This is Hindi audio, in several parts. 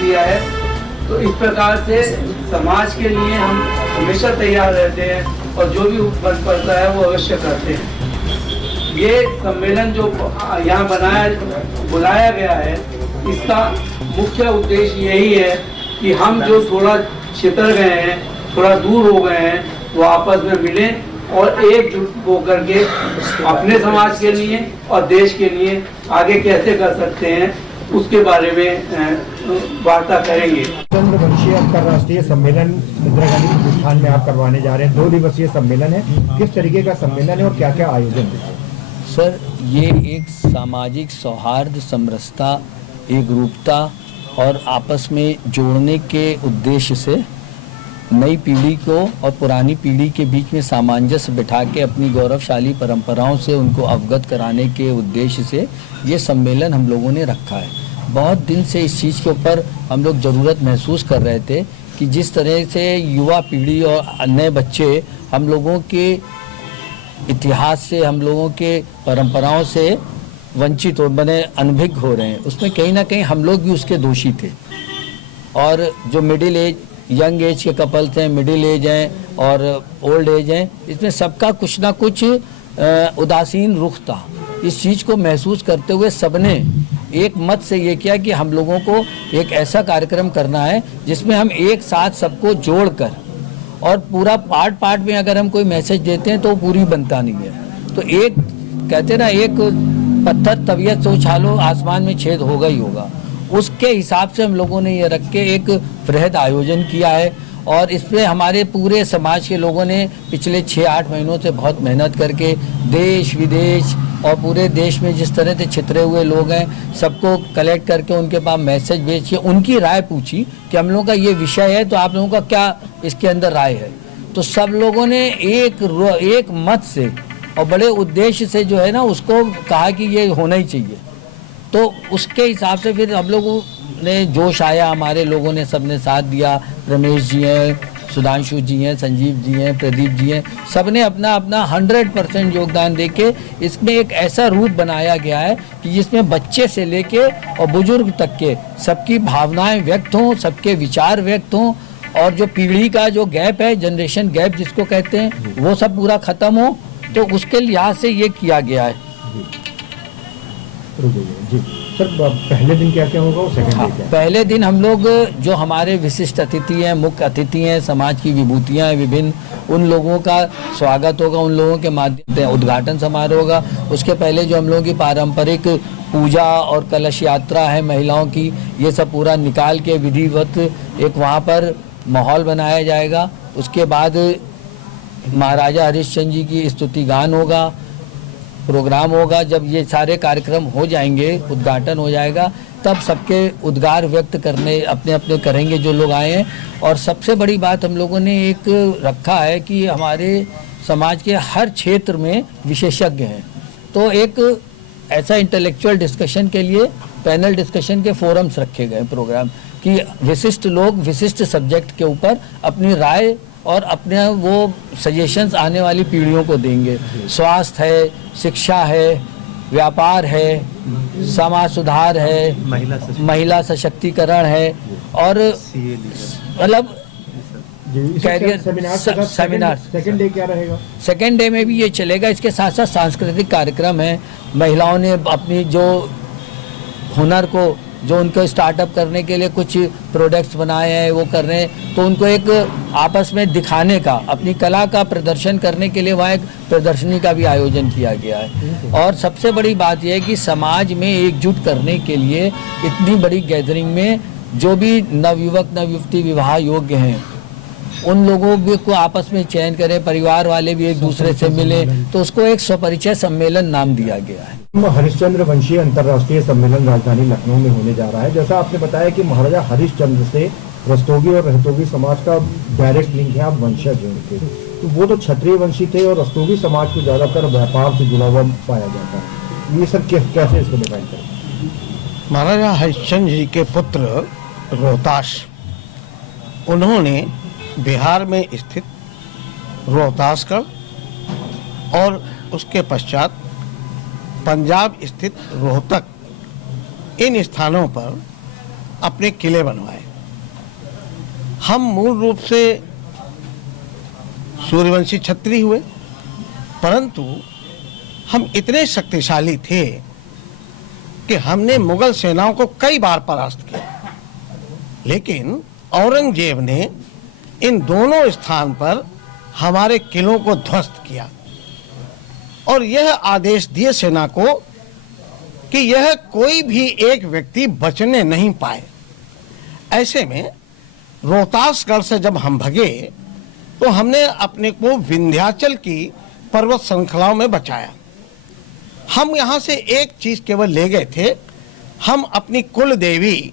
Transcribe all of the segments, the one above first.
दिया है। तो इस प्रकार से समाज के लिए हम हमेशा तैयार रहते हैं और जो भी बन पड़ता है वो अवश्य करते हैं। ये सम्मेलन जो यहाँ बुलाया गया है, इसका मुख्य उद्देश्य यही है कि हम जो थोड़ा छितर गए हैं, थोड़ा दूर हो गए हैं, वो आपस में मिलें और एकजुट होकर के अपने समाज के लिए और देश के लिए आगे कैसे कर सकते हैं उसके बारे में वार्ता करेंगे। चंद्रवंशी अंतर्राष्ट्रीय सम्मेलन इंदिरा गांधी प्रतिष्ठान में आप करवाने जा रहे हैं। 2 दिवसीय सम्मेलन है, किस तरीके का सम्मेलन है और क्या क्या आयोजन है? सर, ये एक सामाजिक सौहार्द, समरसता, एकरूपता और आपस में जोड़ने के उद्देश्य से नई पीढ़ी को और पुरानी पीढ़ी के बीच में सामंजस्य बिठा के अपनी गौरवशाली परंपराओं से उनको अवगत कराने के उद्देश्य से ये सम्मेलन हम लोगों ने रखा है। बहुत दिन से इस चीज़ के ऊपर हम लोग ज़रूरत महसूस कर रहे थे कि जिस तरह से युवा पीढ़ी और नए बच्चे हम लोगों के इतिहास से, हम लोगों के परंपराओं से वंचित और बने अनभिज्ञ हो रहे हैं, उसमें कहीं ना कहीं हम लोग भी उसके दोषी थे। और जो मिडिल एज, यंग एज के कपल्स हैं, मिडिल एज हैं और ओल्ड एज हैं, इसमें सबका कुछ ना कुछ उदासीन रुख था। इस चीज़ को महसूस करते हुए सबने एक मत से ये किया कि हम लोगों को एक ऐसा कार्यक्रम करना है जिसमें हम एक साथ सबको जोड़कर, और पूरा पार्ट पार्ट में अगर हम कोई मैसेज देते हैं तो वो पूरी बनता नहीं है। तो एक कहते ना, एक पत्थर तबीयत से उछालो आसमान में छेद होगा ही होगा, उसके हिसाब से हम लोगों ने ये रख के एक वृहद आयोजन किया है। और इसमें हमारे पूरे समाज के लोगों ने पिछले 6-8 महीनों से बहुत मेहनत करके देश विदेश और पूरे देश में जिस तरह से छितरे हुए लोग हैं, सबको कलेक्ट करके उनके पास मैसेज भेज के उनकी राय पूछी कि हम लोगों का ये विषय है, तो आप लोगों का क्या इसके अंदर राय है। तो सब लोगों ने एक मत से और बड़े उद्देश्य से जो है ना, उसको कहा कि ये होना ही चाहिए। तो उसके हिसाब से फिर हम लोगों ने जोश आया, हमारे लोगों ने सबने साथ दिया। रमेश जी हैं, सुधांशु जी हैं, संजीव जी हैं, प्रदीप जी हैं, सबने अपना अपना 100% योगदान देके इसमें एक ऐसा रूप बनाया गया है कि जिसमें बच्चे से लेके और बुजुर्ग तक के सबकी भावनाएं व्यक्त हों, सबके विचार व्यक्त हों, और जो पीढ़ी का जो गैप है, जनरेशन गैप जिसको कहते हैं, वो सब पूरा ख़त्म हो। तो उसके लिहाज से ये किया गया है। जी सर, पहले दिन क्या क्या होगा और सेकंड डे क्या? पहले दिन हम लोग जो हमारे विशिष्ट अतिथि हैं, मुख्य अतिथि हैं, समाज की विभूतियाँ हैं विभिन्न, उन लोगों का स्वागत होगा, उन लोगों के माध्यम से उद्घाटन समारोह होगा। उसके पहले जो हम लोगों की पारंपरिक पूजा और कलश यात्रा है महिलाओं की, ये सब पूरा निकाल के विधिवत एक वहाँ पर माहौल बनाया जाएगा। उसके बाद महाराजा हरिश्चंद्र जी की स्तुति गान होगा, प्रोग्राम होगा। जब ये सारे कार्यक्रम हो जाएंगे, उद्घाटन हो जाएगा, तब सबके उद्गार व्यक्त करने अपने अपने करेंगे जो लोग आए हैं। और सबसे बड़ी बात हम लोगों ने एक रखा है कि हमारे समाज के हर क्षेत्र में विशेषज्ञ हैं, तो एक ऐसा इंटेलेक्चुअल डिस्कशन के लिए पैनल डिस्कशन के फोरम्स रखे गए प्रोग्राम, कि विशिष्ट लोग विशिष्ट सब्जेक्ट के ऊपर अपनी राय और अपने वो सजेशंस आने वाली पीढ़ियों को देंगे। स्वास्थ्य है, शिक्षा है, व्यापार है, समाज सुधार है, महिला सशक्तिकरण है, और मतलब कैरियर सेमिनार। सेकंड डे क्या रहेगा? सेकंड डे में भी ये चलेगा। इसके साथ साथ सांस्कृतिक कार्यक्रम है। महिलाओं ने अपनी जो हुनर को, जो उनको स्टार्टअप करने के लिए कुछ प्रोडक्ट्स बनाए हैं, वो कर रहे हैं, तो उनको एक आपस में दिखाने का, अपनी कला का प्रदर्शन करने के लिए वहाँ एक प्रदर्शनी का भी आयोजन किया गया है। और सबसे बड़ी बात यह है कि समाज में एकजुट करने के लिए इतनी बड़ी गैदरिंग में जो भी नवयुवक नवयुवती विवाह योग्य हैं, उन लोगों को आपस में चयन करें, परिवार वाले भी एक दूसरे से मिले, तो उसको एक स्वपरिचय सम्मेलन नाम दिया गया है। हरिश्चंद्र वंशी अंतर्राष्ट्रीय सम्मेलन राजधानी लखनऊ में होने जा रहा है। जैसा आपने बताया कि महाराजा हरिश्चंद्र से रस्तोगी और रहतोगी समाज का डायरेक्ट लिंक है, आप वंशज हैं उनके, तो वो तो क्षत्रिय वंशी थे और रस्तोगी समाज को ज्यादातर व्यापार से जुड़ा हुआ पाया जाता है। ये सब कैसे इसको डिफाइन करें? महाराजा हरिश्चंद्र जी के पुत्र रोहतास, उन्होंने बिहार में स्थित रोहतासगढ़ और उसके पश्चात पंजाब स्थित रोहतक, इन स्थानों पर अपने किले बनवाए। हम मूल रूप से सूर्यवंशी क्षत्रिय हुए, परंतु हम इतने शक्तिशाली थे कि हमने मुगल सेनाओं को कई बार परास्त किया, लेकिन औरंगजेब ने इन दोनों स्थान पर हमारे किलों को ध्वस्त किया और यह आदेश दिए सेना को कि यह कोई भी एक व्यक्ति बचने नहीं पाए। ऐसे में रोहतासगढ़ से जब हम भगे तो हमने अपने को विंध्याचल की पर्वत श्रृंखलाओं में बचाया। हम यहाँ से एक चीज केवल ले गए थे, हम अपनी कुल देवी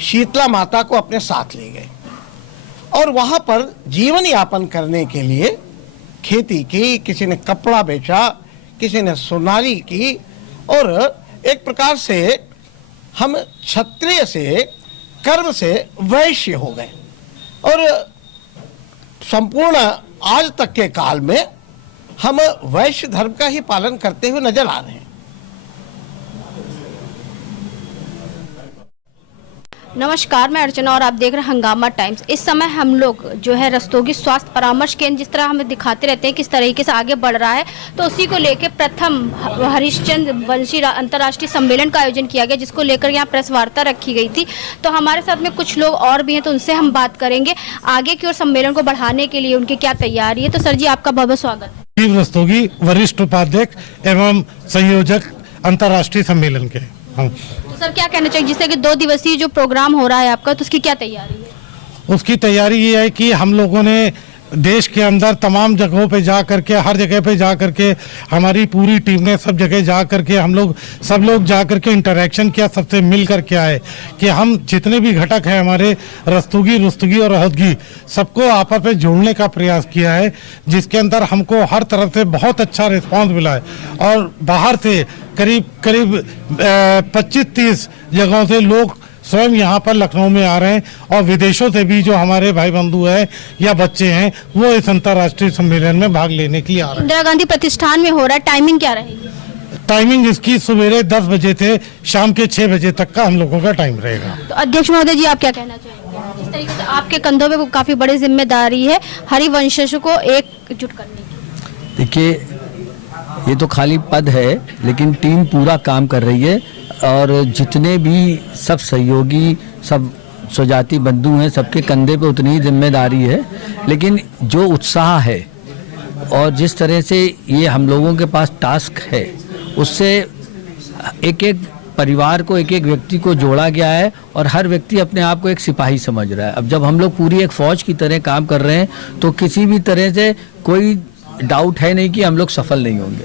शीतला माता को अपने साथ ले गए और वहां पर जीवन यापन करने के लिए खेती की, किसी ने कपड़ा बेचा, किसी ने सोनारी की और एक प्रकार से हम क्षत्रिय से कर्म से वैश्य हो गए और संपूर्ण आज तक के काल में हम वैश्य धर्म का ही पालन करते हुए नजर आ रहे हैं। नमस्कार, मैं अर्चना और आप देख रहे हैं हंगामा टाइम्स। इस समय हम लोग जो है रस्तोगी स्वास्थ्य परामर्श केंद्र जिस तरह हमें दिखाते रहते हैं किस तरीके से आगे बढ़ रहा है, तो उसी को लेकर प्रथम हरिश्चंद्र वंशी अंतर्राष्ट्रीय सम्मेलन का आयोजन किया गया, जिसको लेकर यहाँ प्रेस वार्ता रखी गई थी। तो हमारे साथ में कुछ लोग और भी हैं, तो उनसे हम बात करेंगे आगे की ओर सम्मेलन को बढ़ाने के लिए उनकी क्या तैयारी है। तो सर जी, आपका बहुत बहुत स्वागत है। शिव रस्तोगी, वरिष्ठ उपाध्यक्ष एवं संयोजक अंतर्राष्ट्रीय सम्मेलन के। तो सर, क्या कहना चाहिए जिससे कि 2 दिवसीय जो प्रोग्राम हो रहा है आपका, तो उसकी क्या तैयारी है? उसकी तैयारी ये है कि हम लोगों ने देश के अंदर तमाम जगहों पे जा करके, हर जगह पे जा करके, हमारी पूरी टीम ने सब जगह जा करके सब लोग जा करके इंटरेक्शन किया, सबसे मिल करके आए कि हम जितने भी घटक हैं हमारे रस्तोगी, रुस्तोगी और रहतगी, सबको आपस में जोड़ने का प्रयास किया है, जिसके अंदर हमको हर तरफ से बहुत अच्छा रिस्पांस मिला है और बाहर से करीब 25-30 जगहों से लोग स्वयं यहाँ पर लखनऊ में आ रहे हैं और विदेशों से भी जो हमारे भाई बंधु हैं या बच्चे हैं वो इस अंतर्राष्ट्रीय सम्मेलन में भाग लेने के लिए आ रहे हैं। इंदिरा गांधी प्रतिष्ठान में हो रहा है, टाइमिंग क्या रहेगी? टाइमिंग इसकी सवेरे 10 बजे से शाम के 6 बजे तक का हम लोगों का टाइम रहेगा। तो अध्यक्ष महोदय जी, आप क्या कहना चाहेंगे? जिस तरीके से आपके कंधों पे काफी बड़ी जिम्मेदारी है हरिवंशों को एकजुट करने की। देखिए, ये तो खाली पद है, लेकिन टीम पूरा काम कर रही है और जितने भी सब सहयोगी, सब स्वजाति बंधु हैं, सबके कंधे पे उतनी ही जिम्मेदारी है। लेकिन जो उत्साह है और जिस तरह से ये हम लोगों के पास टास्क है, उससे एक एक परिवार को, एक एक व्यक्ति को जोड़ा गया है और हर व्यक्ति अपने आप को एक सिपाही समझ रहा है। अब जब हम लोग पूरी एक फौज की तरह काम कर रहे हैं तो किसी भी तरह से कोई डाउट है नहीं कि हम लोग सफल नहीं होंगे।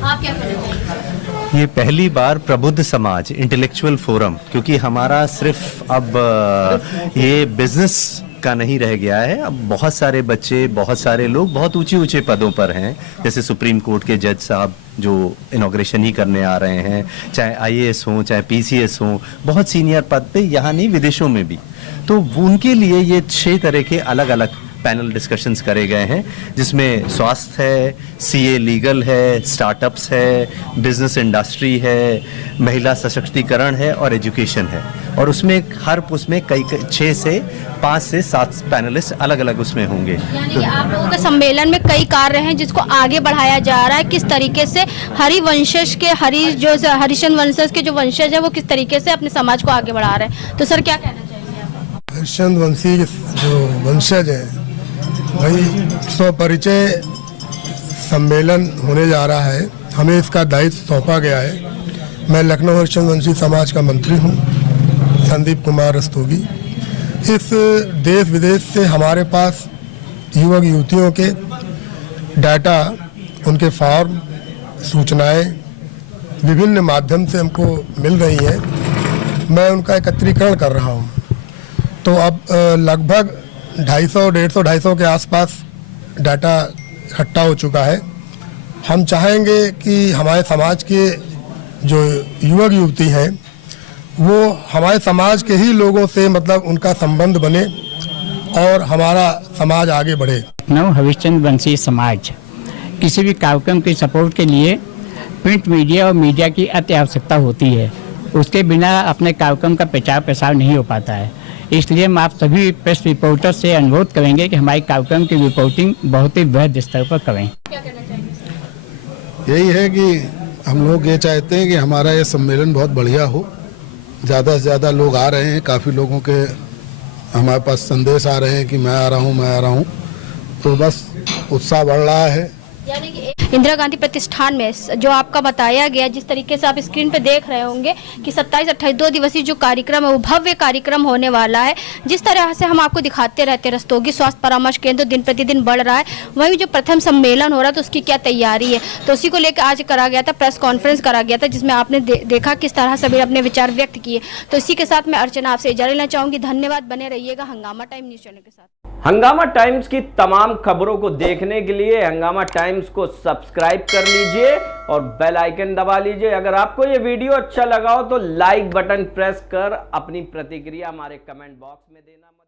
आप क्या कहना चाहेंगे? ये पहली बार प्रबुद्ध समाज इंटेलेक्चुअल फोरम, क्योंकि हमारा सिर्फ अब ये बिजनेस का नहीं रह गया है, अब बहुत सारे बच्चे, बहुत सारे लोग बहुत ऊंचे पदों पर हैं, जैसे सुप्रीम कोर्ट के जज साहब जो इनॉग्रेशन ही करने आ रहे हैं, चाहे आईएएस हो, चाहे पीसीएस हो, बहुत सीनियर पद पे, यहाँ नहीं विदेशों में भी। तो उनके लिए ये 6 तरह के अलग अलग पैनल डिस्कशंस करे गए हैं, जिसमें स्वास्थ्य है, सीए लीगल है, स्टार्टअप्स है, बिजनेस इंडस्ट्री है, महिला सशक्तिकरण है और एजुकेशन है। और उसमें हर उसमें 6 से 5 से 7 पैनलिस्ट अलग अलग उसमें होंगे। यानी कि आप लोगों के सम्मेलन में कई कार्य हैं जिसको आगे बढ़ाया जा रहा है। किस तरीके से हरिवंशज के हरिश्चंद्र वंशज के जो वंशज है वो किस तरीके से अपने समाज को आगे बढ़ा रहे हैं, तो सर क्या कहना चाहिए आप? हरिश्चंद्र वंशी जो वंशज है भाई, स्वपरिचय सम्मेलन होने जा रहा है, हमें इसका दायित्व सौंपा गया है। मैं लखनऊ हरिश्चंद्र वंशी समाज का मंत्री हूँ, संदीप कुमार रस्तोगी। इस देश विदेश से हमारे पास युवक युवतियों के डाटा, उनके फॉर्म, सूचनाएं विभिन्न माध्यम से हमको मिल रही हैं। मैं उनका एकत्रीकरण कर रहा हूँ। तो अब लगभग 250 के आसपास डाटा इकट्ठा हो चुका है। हम चाहेंगे कि हमारे समाज के जो युवक युवती हैं वो हमारे समाज के ही लोगों से मतलब उनका संबंध बने और हमारा समाज आगे बढ़े। लखनऊ हरिश्चंद्र वंशी समाज किसी भी कार्यक्रम के सपोर्ट के लिए प्रिंट मीडिया और मीडिया की अति आवश्यकता होती है। उसके बिना अपने कार्यक्रम का प्रचार प्रसार नहीं हो पाता है। इसलिए हम आप सभी प्रेस रिपोर्टर से अनुरोध करेंगे कि हमारे कार्यक्रम की रिपोर्टिंग बहुत ही वृहद स्तर पर करें। यही है कि हम लोग ये चाहते हैं कि हमारा ये सम्मेलन बहुत बढ़िया हो, ज़्यादा से ज़्यादा लोग आ रहे हैं, काफ़ी लोगों के हमारे पास संदेश आ रहे हैं कि मैं आ रहा हूँ, तो बस उत्साह बढ़ रहा है। यानी कि इंदिरा गांधी प्रतिष्ठान में जो आपका बताया गया, जिस तरीके से आप स्क्रीन पे देख रहे होंगे कि 27-28 2 दिवसीय जो कार्यक्रम है वो भव्य कार्यक्रम होने वाला है। जिस तरह से हम आपको दिखाते रहते हैं रस्तोगी स्वास्थ्य परामर्श केंद्र दिन प्रतिदिन बढ़ रहा है, वहीं जो प्रथम सम्मेलन हो रहा है तो उसकी क्या तैयारी है, तो उसी को लेकर आज करा गया था, प्रेस कॉन्फ्रेंस करा गया था, जिसमें आपने देखा किस तरह सभी अपने विचार व्यक्त किए। तो इसी के साथ मैं अर्चना आपसे इजाजत लेना चाहूंगी। धन्यवाद, बने रहिएगा हंगामा टाइम न्यूज चैनल के साथ। हंगामा टाइम्स की तमाम खबरों को देखने के लिए हंगामा टाइम्स को सब्सक्राइब कर लीजिए और बेल आइकन दबा लीजिए। अगर आपको ये वीडियो अच्छा लगा हो तो लाइक बटन प्रेस कर अपनी प्रतिक्रिया हमारे कमेंट बॉक्स में देना मत